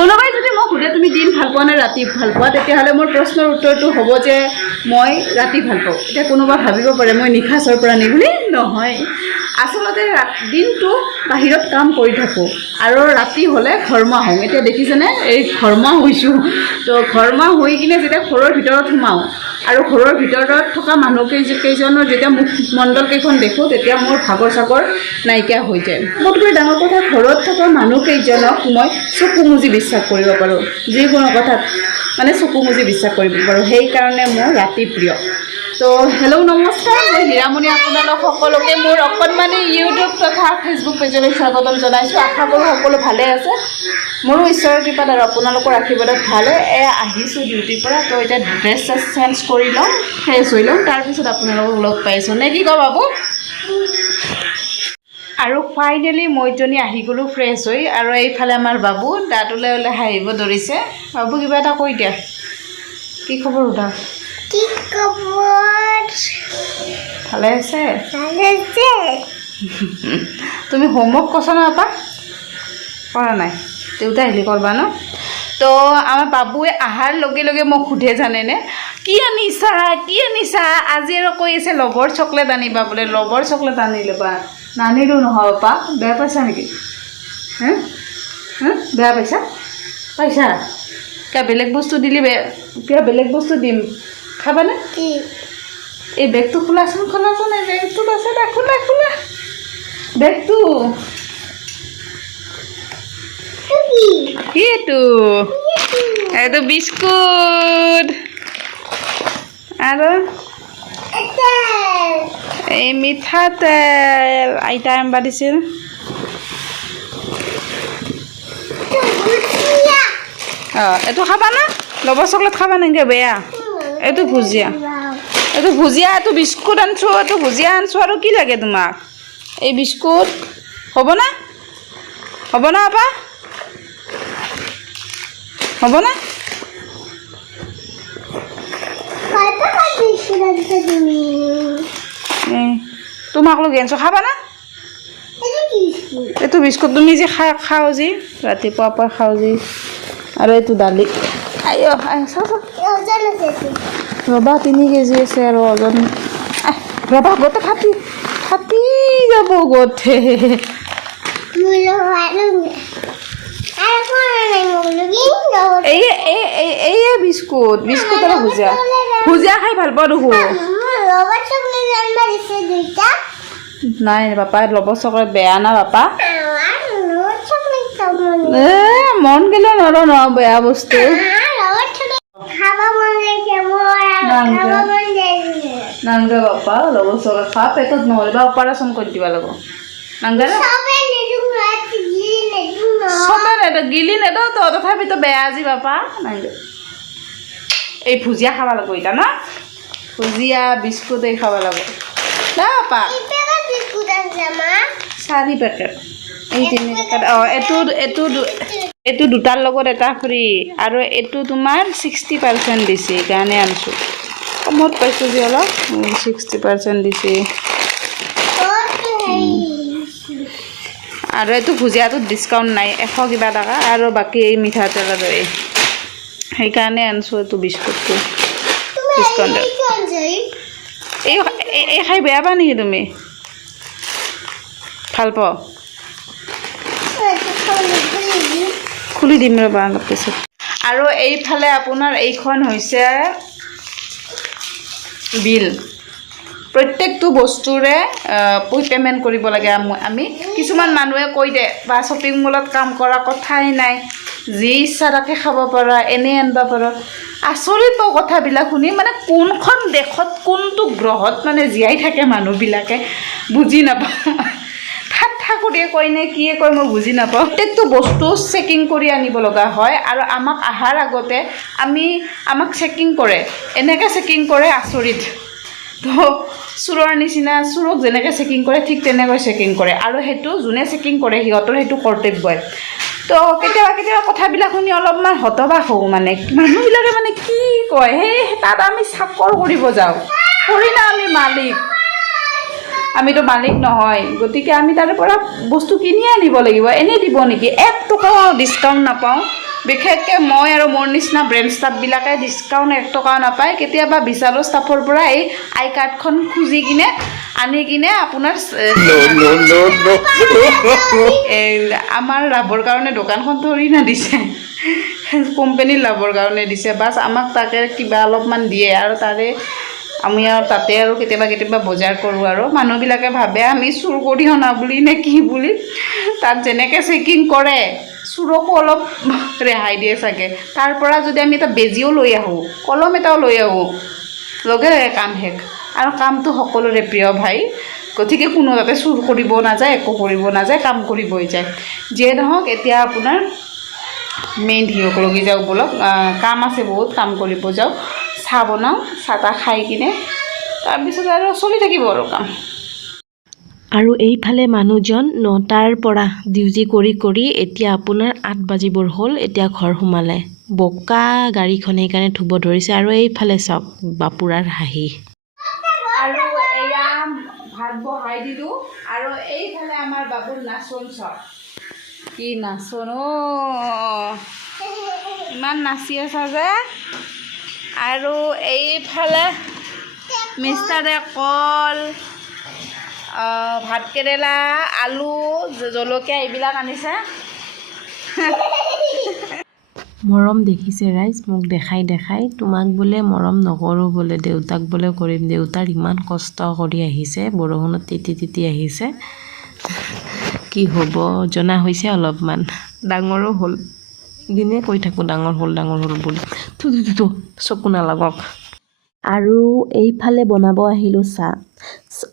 কোনোবাই যদি মোক সোধে তুমি দিন ভাল পোৱা নে ৰাতি ভাল পোৱা, তেতিয়াহ'লে মোৰ প্ৰশ্নৰ উত্তৰটো হ'ব যে মই ৰাতি ভাল পাওঁ। এতিয়া কোনোবা ভাবিব পাৰে মই নিশাচৰ প্ৰাণী বুলি। নহয়, আচলতে দিনটো বাহিৰত কাম কৰি থাকোঁ আৰু ৰাতি হ'লে ঘৰমুৱা হওঁ। এতিয়া দেখিছেনে এই ঘৰমুৱা হৈছোঁ। তো ঘৰমুৱা হৈ কিনে যেতিয়া ঘৰৰ ভিতৰত সোমাওঁ আৰু ঘৰৰ ভিতৰত থকা মানুহকেইজনৰ যেতিয়া মুখমণ্ডলকেইখন দেখোঁ, তেতিয়া মোৰ ভাগৰ চাগৰ নাইকিয়া হৈ যায়। মোতকৈ ডাঙৰ কথা, ঘৰত থকা মানুহকেইজনক মই চকু মুজি বিশ্বাস কৰিব পাৰোঁ। যিকোনো কথাত মানে চকু মুজি বিশ্বাস কৰিব পাৰোঁ। সেইকাৰণে মোৰ ৰাতি প্ৰিয়। তো হেল্ল' নমস্কাৰ, মই হীৰামণি আপোনালোক সকলোকে মোৰ অকণমানি ইউটিউব তথা ফেচবুক পেজলৈ স্বাগতম জনাইছোঁ। আশা কৰোঁ সকলো ভালে আছে। মোৰো ঈশ্বৰৰ কৃপাত আৰু আপোনালোকৰ আশীৰ্বাদত ভালে। আহিছোঁ ডিউটিৰ পৰা, তো এতিয়া ড্ৰেছ চেঞ্জ কৰি ল'ম, ফ্ৰেছ হৈ ল'ম, তাৰপিছত আপোনালোকক লগ পাইছোঁ নে কি কওঁ বাবু? আৰু ফাইনেলি মইজনী আহি গ'লোঁ ফ্ৰেছ হৈ। আৰু এইফালে আমাৰ বাবু দাঁত ওলাই ওলাই হাঁহিব ধৰিছে। বাবু কিবা এটা কৈ দিয়া, কি খবৰ সোধা? কি খবৰ? ভালে আছে? ভালে আছে। তুমি হোমৱৰ্ক কৰিছা ন আপা? কৰা নাই? দেউতা আহিলে কৰবা ন? তো আমাৰ বাবুৱে অহাৰ লগে লগে মোক সোধে জানেনে, কি আনিছা কি আনিছা? আজি আৰু কৈ আছে লবৰ চকলেট আনিবা বোলে। লবৰ চকলেট আনিলে বা নানিলোঁ নহয় আপা। বেয়া পাইছা নেকি? হে হে বেয়া পাইছা? পাইছা? কিবা বেলেগ বস্তু দিলি, কিবা বেলেগ বস্তু দিম, খাবানে? কি? এই বেগটো খোলাচোন খোলাচোন। এই বেগটোত আছে দে, খোলা খোলা বেগটো। কি এইটো? এইটো বিস্কুট আৰু এই মিঠাতেল আইতা আনবা দিছিল। এইটো খাবা না? লবৰ চকলেট খাবা নেকি? বেয়া। এইটো ভুজিয়া, এইটো ভুজিয়া, এইটো বিস্কুট আনছোঁ, এইটো ভুজিয়া আনছোঁ। আৰু কি লাগে তোমাক? এই বিস্কুট হ'ব না? হ'ব না আপা? হ'ব না? তোমাক লৈ গেঞ্চো খাবা না? এইটো বিস্কুট তুমি যে খাওঁ যি ৰাতিপুৱা পৰা খাওঁ যি। আৰু এইটো দালি। ৰবা 3 কেজি আছে আৰু ওজন। ৰবা গোটেই ফাটি যাব গোটেই। এই বিস্কুট বিস্কুট আৰু ভুজিয়া। ভুজিয়া খাই ভাল পাওঁ দেখোন। নাই পাপা, লবৰ চকলেট বেয়া না পাপা। মন গেলেও নৰ ন বেয়া বস্তু। নাংগে বাপা, লবৰ চকলেট খা, পেটত নহ'লে বা অপাৰেশ্যন কৰি দিবা লাগিব। নাংগে চবে নেদো, গিলি নেদো তো, তথাপিতো বেয়া আজি বাপা। নাংগে এই ভুজিয়া খাব লাগিব এতিয়া না। ভুজিয়া বিস্কুট এই খাব লাগিব না বাপা। 4 পেকেট, এই 3 পেকেট। এইটো দুটাৰ লগত এটা ফ্ৰী। আৰু এইটো তোমাৰ 60% দিছে, সেইকাৰণে আনিছোঁ। কমত পাইছোঁ যে অলপ, 60% দিছে। আৰু এইটো ভুজিয়াটোত ডিছকাউণ্ট নাই, 100 কিবা টকা। আৰু বাকী এই মিঠাতেলৰ এই, সেইকাৰণে আনিছোঁ এইটো বিস্কুটটো ডিছকাউণ্টত। এই খাই বেয়া পা নেকি তুমি? ভাল পাওঁ? খুলি দিম ৰ'বা অলপ পিছত। আৰু এইফালে আপোনাৰ এইখন হৈছে বিল। প্ৰত্যেকটো বস্তুৰে পে'মেণ্ট কৰিব লাগে আমি। কিছুমান মানুহে কৈ দে বা শ্বপিং মলত কাম কৰা কথাই নাই, যি ইচ্ছা তাকে খাব পাৰা, এনেই আনিব পাৰা। আচৰিত পাওঁ কথাবিলাক শুনি। মানে কোনখন দেশত কোনটো গ্ৰহত মানে জীয়াই থাকে মানুহবিলাকে বুজি নাপাওঁ। ঠাট্টা কৰিয়ে কয় নে কিয়ে কয় মই বুজি নাপাওঁ। প্ৰত্যেকটো বস্তু চেকিং কৰি আনিব লগা হয়। আৰু আমাক অহাৰ আগতে আমাক চেকিং কৰে, এনেকৈ চেকিং কৰে আচৰিত। তো চোৰৰ নিচিনা, চোৰক যেনেকৈ চেকিং কৰে ঠিক তেনেকৈ চেকিং কৰে। আৰু সেইটো যোনে চেকিং কৰে সিহঁতৰ সেইটো কৰ্তব্যই। তো কেতিয়াবা কথাবিলাক শুনি অলপমান হতবাক হওঁ। মানে মানুহবিলাকে মানে কি কয়, সেই তাত আমি চাকৰ কৰিব যাওঁ, কৰি না আমি মালিক। আমিতো মালিক নহয়, গতিকে আমি তাৰে পৰা বস্তু কিনি আনিব লাগিব। এনেই দিব নেকি? 1 টকাও ডিছকাউণ্ট নাপাওঁ। বিশেষকৈ মই আৰু মোৰ নিচিনা ব্ৰেণ্ড ষ্টাফবিলাকে ডিছকাউণ্ট 1 টকাও নাপায়। কেতিয়াবা বিশালৰ ষ্টাফৰ পৰা এই আই কাৰ্ডখন খুজি কিনে আনি কিনে আপোনাৰ আমাৰ লাভৰ কাৰণে দোকানখন ধৰি নাদিছে, কোম্পানীৰ লাভৰ কাৰণে দিছে। বাছ আমাক তাকে কিবা অলপমান দিয়ে আৰু তাৰে আমি আৰু তাতে আৰু কেতিয়াবা বজাৰ কৰোঁ আৰু মানুহবিলাকে ভাবে আমি চুৰ কৰি অনা বুলি নে কি বুলি। তাত যেনেকৈ চেকিং কৰে চুৰকো অলপ ৰেহাই দিয়ে চাগে। তাৰ পৰা যদি আমি এটা বেজিও লৈ আহোঁ, কলম এটাও লৈ আহোঁ, লগে লগে কাম শেষ। আৰু কামটো সকলোৰে প্ৰিয় ভাই, গতিকে কোনো তাতে চুৰ কৰিব নাযায়, একো কৰিব নাযায়, কাম কৰিবই যায়। যিয়ে নহওক এতিয়া আপোনাৰ মেইন ধিয়ক লগি যাওক বলক, কাম আছে বহুত, কাম কৰিব যাওক। চাহ বনাওঁ, চাহ তাহ খাই কিনে তাৰপিছত আৰু চলি থাকিব আৰু কাম। আৰু এইফালে মানুহজন 9টাৰ পৰা ডিউটি কৰি এতিয়া আপোনাৰ 8 বাজিবৰ হ'ল। এতিয়া ঘৰ সোমালে, বোকা গাড়ীখন সেইকাৰণে ধুব ধৰিছে। আৰু এইফালে চাওক বাপুৰাৰ হাঁহি। আৰু এয়া ভাত বহাই দিলোঁ। আৰু এইফালে আমাৰ বাবুৰ নাচন চাওক, কি নাচন ইমান নাচি আছা যে। আৰু এইফালে মিষ্টাৰে কল, ভাত কেৰেলা, আলু, জলকীয়া এইবিলাক আনিছে। মৰম দেখিছে ৰাইজ, মোক দেখাই তোমাক বোলে মৰম নকৰোঁ বোলে, দেউতাক বোলে কৰিম। দেউতাৰ ইমান কষ্ট কৰি আহিছে, বৰষুণত তিতি আহিছে, কি হ'ব জনা হৈছে অলপমান, ডাঙৰো হ'ল। দিনে কৈ থাকোঁ ডাঙৰ হ'ল বুলি, থু চকু নালাগক। আৰু এইফালে বনাব আহিলোঁ চাহ।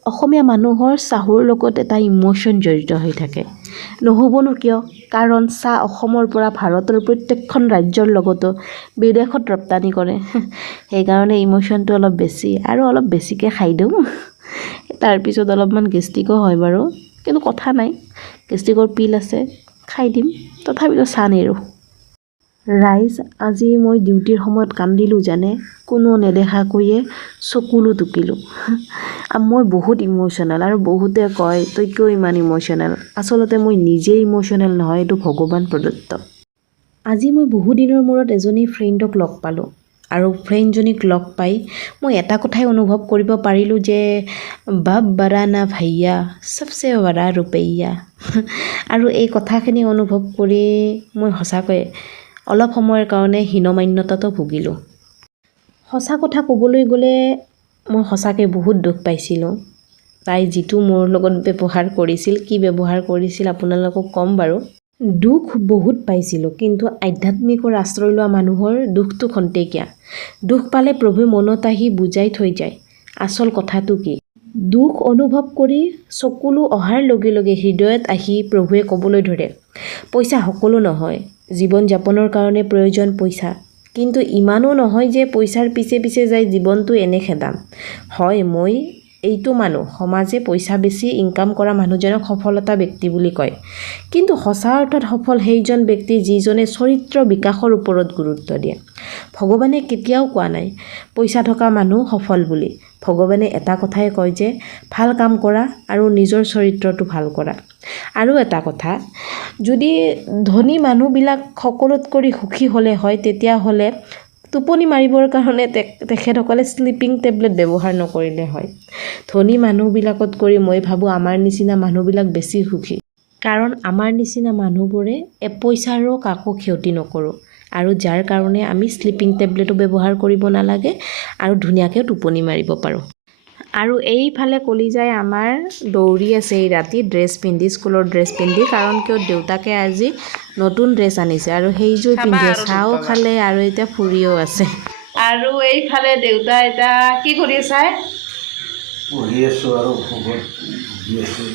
অসমীয়া মানুহৰ চাহৰ লগত এটা ইম'শ্যন জড়িত হৈ থাকে, নহ'বনো কিয়? কাৰণ চাহ অসমৰ পৰা ভাৰতৰ প্ৰত্যেকখন ৰাজ্যৰ লগতো বিদেশত ৰপ্তানি কৰে। সেইকাৰণে ইম'শ্যনটো অলপ বেছি, আৰু অলপ বেছিকৈ খাই দিওঁ। তাৰপিছত অলপমান গেষ্ট্ৰিকো হয় বাৰু, কিন্তু কথা নাই, গেষ্ট্ৰিকৰ পিল আছে, খাই দিম। তথাপিও চাহ নেৰোঁ। ৰাইজ আজি মই ডিউটিৰ সময়ত কান্দিলোঁ জানে, কোনো নেদেখাকৈয়ে চকুলো টুকিলোঁ। মই বহুত ইম'শ্যনেল, আৰু বহুতে কয় তই কিয় ইমান ইম'শ্যনেল। আচলতে মই নিজেই ইম'শ্যনেল নহয়, এইটো ভগৱান প্ৰদত্ত। আজি মই বহুদিনৰ মূৰত এজনী ফ্ৰেণ্ডক লগ পালোঁ, আৰু ফ্ৰেণ্ডজনীক লগ পাই মই এটা কথাই অনুভৱ কৰিব পাৰিলোঁ যে বাপ বাৰা না ভাইয়া, চবচে বাৰা ৰুপৈয়া। আৰু এই কথাখিনি অনুভৱ কৰি মই সঁচাকৈ অলপ সময়ৰ কাৰণে হীনমান্যতাতো ভুগিলোঁ। সঁচা কথা ক'বলৈ গ'লে মই সঁচাকৈ বহুত দুখ পাইছিলোঁ। তাই যিটো মোৰ লগত ব্যৱহাৰ কৰিছিল, কি ব্যৱহাৰ কৰিছিল আপোনালোকক ক'ম বাৰু। দুখ বহুত পাইছিলোঁ, কিন্তু আধ্যাত্মিকৰ আশ্ৰয় লোৱা মানুহৰ দুখটো খন্তেকীয়া। দুখ পালে প্ৰভুৱে মনত আহি বুজাই থৈ যায় আচল কথাটো কি। দুখ অনুভৱ কৰি চকুলো অহাৰ লগে লগে হৃদয়ত আহি প্ৰভুৱে ক'বলৈ ধৰে, পইচা সকলো নহয়, জীৱন যাপনৰ কাৰণে প্ৰয়োজন পইচা, কিন্তু ইমানো নহয় যে পইচাৰ পিছে যাই জীৱনটো এনে খেদাম। হয়, মই এইটো মানুহ, সমাজে পইচা বেছি ইনকাম কৰা মানুহজনক সফলতা ব্যক্তি বুলি কয়, কিন্তু সঁচা অৰ্থত সফল সেইজন ব্যক্তি যিজনে চৰিত্ৰ বিকাশৰ ওপৰত গুৰুত্ব দিয়ে। ভগৱানে কেতিয়াও কোৱা নাই পইচা থকা মানুহ সফল বুলি। ভগৱানে এটা কথাই কয় যে ভাল কাম কৰা আৰু নিজৰ চৰিত্ৰটো ভাল কৰা। আৰু এটা কথা, যদি ধনী মানুহবিলাক সকলোতকৈ সুখী হ'লে হয়, তেতিয়াহ'লে টোপনি মাৰিবৰ কাৰণে তেখেতসকলে স্লিপিং টেবলেট ব্যৱহাৰ নকৰিলে হয়। ধনী মানুহবিলাকতকৈ মই ভাবোঁ আমাৰ নিচিনা মানুহবিলাক বেছি সুখী, কাৰণ আমাৰ নিচিনা মানুহবোৰে পইচাৰো কাকো ক্ষতি নকৰোঁ, আৰু যাৰ কাৰণে আমি স্লিপিং টেবলেটো ব্যৱহাৰ কৰিব নালাগে আৰু ধুনীয়াকৈ টোপনি মাৰিব পাৰোঁ। আৰু এইফালে কলিজাই আমাৰ দৌৰি আছে এই ৰাতি ড্ৰেছ পিন্ধি, স্কুলৰ ড্ৰেছ পিন্ধি, কাৰণ কিয় দেউতাকে আজি নতুন ড্ৰেছ আনিছে আৰু সেইযোৰ পিন্ধি চাহও খালে আৰু এতিয়া ফুৰিও আছে। আৰু এইফালে দেউতা এতিয়া কি কৰি আছে? পঢ়ি আছোঁ আৰু অসুখত ভুগি আছোঁ।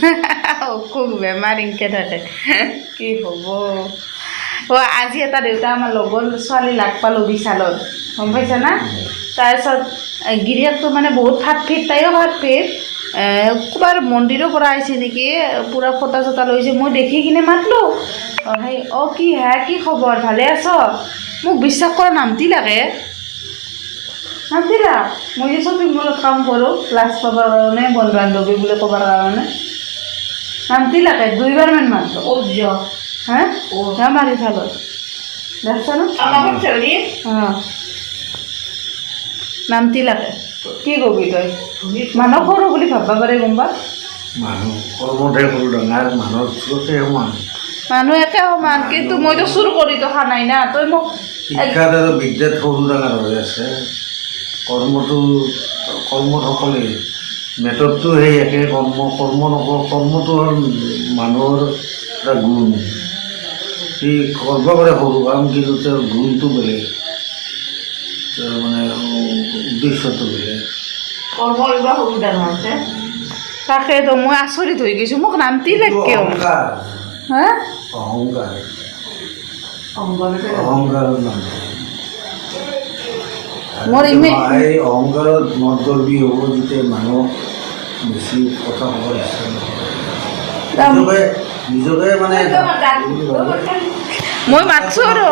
অসুখ বেমাৰ ইনকে থাকে, কি হ'ব। আজি এটা দেউতা আমাৰ লগৰ ছোৱালী লাগ পালোঁ বিশালত, গম পাইছা না? তাৰপিছত গিৰিয়েকটো মানে বহুত ফাটফিট, তাইও ফাটফিট, ক'ৰবাৰ মন্দিৰৰ পৰা আহিছে নেকি, পূৰা ফটা চটা লৈছে। মই দেখি কিনে মাতলোঁ, কি হে, কি খবৰ, ভালে আছ? মোক বিশ্বাস কৰা নামতি লাগে, নামতিলা। মই যে শ্বপিং মলত কাম কৰোঁ, লাজ পাবৰ কাৰণে, বন্ধু বান্ধৱী বুলি ক'বৰ কাৰণে নামতি লাগে। 2 বাৰমান মাতলোঁ, হা মাৰি চালত দেখছা না নামটি লাগে কি কবি তই মানুহ সৰু বুলি ভাববা পাৰে গম পা মানুহ কৰ্মতে সৰু ডাঙৰ মানুহৰ ওচৰতে সমান মানুহ একে সমান কিন্তু মইতো চুৰ কৰি দেখা নাই না তই মোক শিক্ষাত আৰু বিদ্যাত সৰু ডাঙৰ হৈ আছে কৰ্মত সকলেই মেথডটো সেই একে কৰ্মটো হ'ল মানুহৰ এটা গুণ সি কৰিব পাৰে সৰু কাম কিন্তু তেওঁৰ গুণটো বেলেগ তেওঁৰ মানে উদ্দেশ্যটো বেলেগ কৰ্ম কিবা সৰু ডাঙৰ আছে তাকেতো মই আচৰিত হৈ গৈছোঁ মোক নামটি লাগে অহংকাৰ হা অহংকাৰৰ নাম মোৰ এই অহংকাৰত মতগৰ্বী হ'ব যেতিয়া মানুহ বেছি কথা ক'ব ইচ্ছা নকৰে নিজকে মানে মই মাতছোঁ আৰু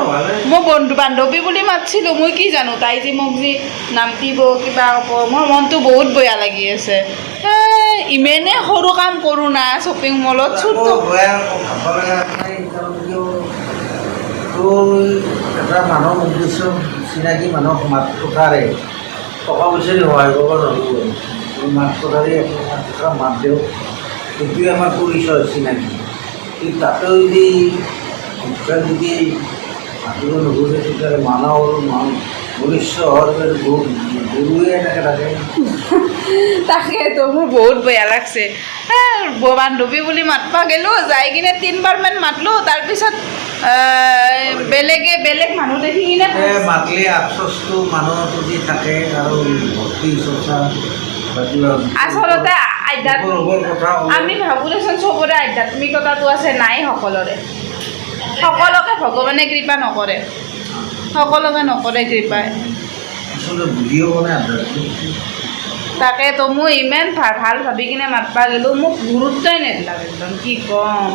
মই বন্ধু বান্ধৱী বুলি মাতিছিলোঁ মই কি জানো তাই যে মোক যি নামটিব কিবা ক'ব মোৰ মনটো বহুত বেয়া লাগি আছে ইমানে সৰু কাম কৰোঁ না শ্বপিং মলত চুৰটো এটা মানুহৰ উদ্দেশ্য চিনাকি মানুহক মাত কথাৰে টকা পইচাৰে সহায় কৰিব নোৱাৰিব মাত কথাৰে এটা মাত দিওঁ সেইটোৱে আমাৰ পৰিচয় চিনাকি কিন্তু তাতেও যদি যদি মাতিব নোখোজে তেতিয়াহ'লে মানুহৰ মনুষ্য গৰুৱে এনেকৈ থাকে তাকেতো মোৰ বহুত বেয়া লাগছে বান্ধৱী বুলি মাতবা গ'লোঁ যাই কিনে 3বাৰমান মাতলোঁ তাৰপিছত বেলেগ মানুহ দেখি কিনে মাতিলে আফচোচটো মানুহ যদি থাকে আৰু ভক্তি চৰ্চা আচলতে আমি ভাবোঁ দেচোন চবৰে আধ্যাত্মিকতাটো আছে নাই সকলোৰে সকলোকে ভগৱানে কৃপা নকৰে সকলোকে নকৰে কৃপাই আচলতে বুজিও মানে আধ্যাত্মিক তাকেতো মই ইমান ভাল ভাবি কিনে মাতবা গ'লোঁ মোক গুৰুত্বই নিদিলা একদম কি ক'ম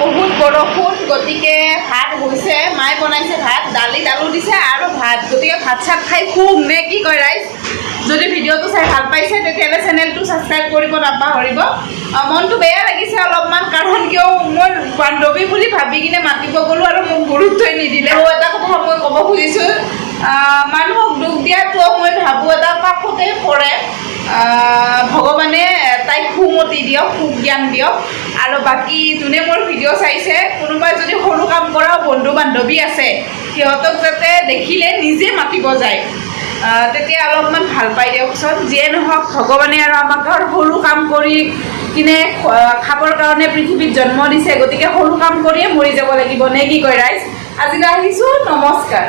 বহুত বৰষুণ গতিকে ভাত হৈছে মায়ে বনাইছে ভাত দালিত আলু দিছে আৰু ভাত গতিকে ভাত চাত খাই শুম নে কি কয় ৰাইজ যদি ভিডিঅ'টো চাই ভাল পাইছে তেতিয়াহ'লে চেনেলটো ছাবস্ক্ৰাইব কৰিব নাপাহৰিব মনটো বেয়া লাগিছে অলপমান কাৰণ কিয় মই বান্ধৱী বুলি ভাবি কিনে মাতিব গ'লোঁ আৰু মোক গুৰুত্বই নিদিলে আৰু এটা কথা মই ক'ব খুজিছোঁ মানুহক দুখ দিয়াটো মই ভাবোঁ এটা পাপতে পৰে ভগৱানে তাইক সুমতি দিয়ক সুজ্ঞান দিয়ক আৰু বাকী যোনে মোৰ ভিডিঅ' চাইছে কোনোবাই যদি সৰু কাম কৰা বন্ধু বান্ধৱী আছে সিহঁতক যাতে দেখিলে নিজে মাতিব যায় তেতিয়া অলপমান ভাল পাই দিয়কচোন যিয়ে নহওক ভগৱানে আৰু আমাক সৰু কাম কৰি কিনে খাবৰ কাৰণে পৃথিৱীত জন্ম দিছে গতিকে সৰু কাম কৰিয়ে মৰি যাব লাগিব নে কি কয় ৰাইজ আজিলৈ আহিছোঁ নমস্কাৰ